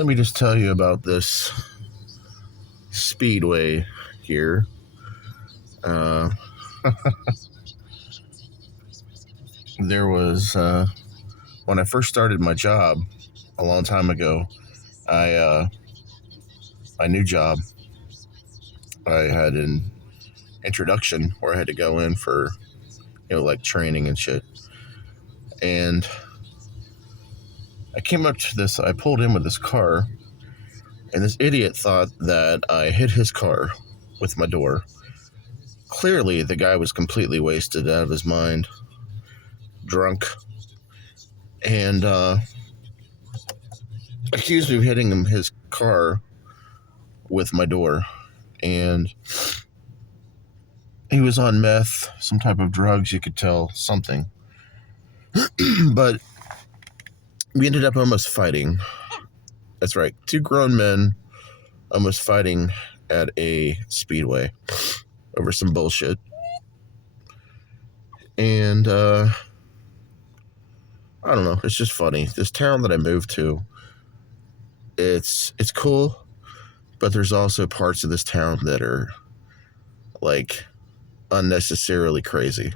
let me just tell you about this speedway here. Uh, there was, when I first started my job a long time ago, my new job, I had an introduction where I had to go in for, like training and shit. And I came up to this, I pulled in with this car, and this idiot thought that I hit his car with my door. Clearly, the guy was completely wasted out of his mind, drunk, and accused me of hitting his car with my door. And he was on meth, some type of drugs, you could tell, something. But we ended up almost fighting. That's right, two grown men almost fighting at a speedway over some bullshit. And I don't know, it's just funny. This town that I moved to, it's cool, but there's also parts of this town that are like unnecessarily crazy.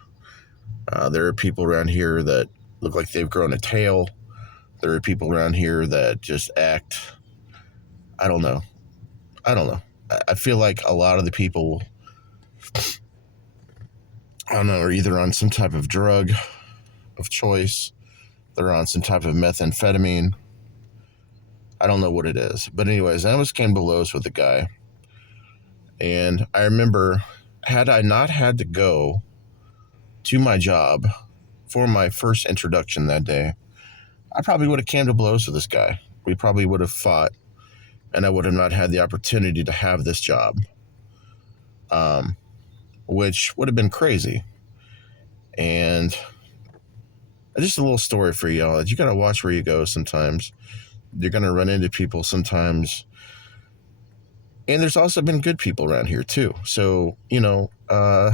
There are people around here that look like they've grown a tail. There are people around here that just act, I don't know. I feel like a lot of the people, I don't know, are either on some type of drug of choice. They're on some type of methamphetamine. I don't know what it is. But anyways, I almost came to blows with the guy. And I remember, had I not had to go to my job for my first introduction that day, I probably would have came to blows with this guy. We probably would have fought, and I would have not had the opportunity to have this job, which would have been crazy. And just a little story for y'all. You got to watch where you go sometimes. You're going to run into people sometimes. And there's also been good people around here too. So, I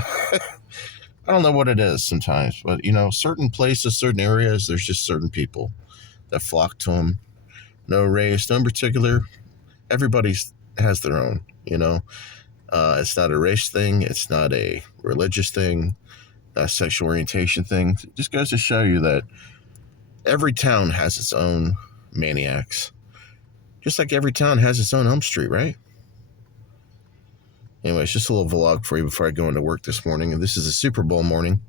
don't know what it is sometimes, but, certain places, certain areas, there's just certain people that flock to them. No race, no particular. Everybody has their own, It's not a race thing. It's not a religious thing. Not a sexual orientation thing. It just goes to show you that every town has its own maniacs. Just like every town has its own Elm Street, right? Anyways, just a little vlog for you before I go into work this morning. And this is a Super Bowl morning.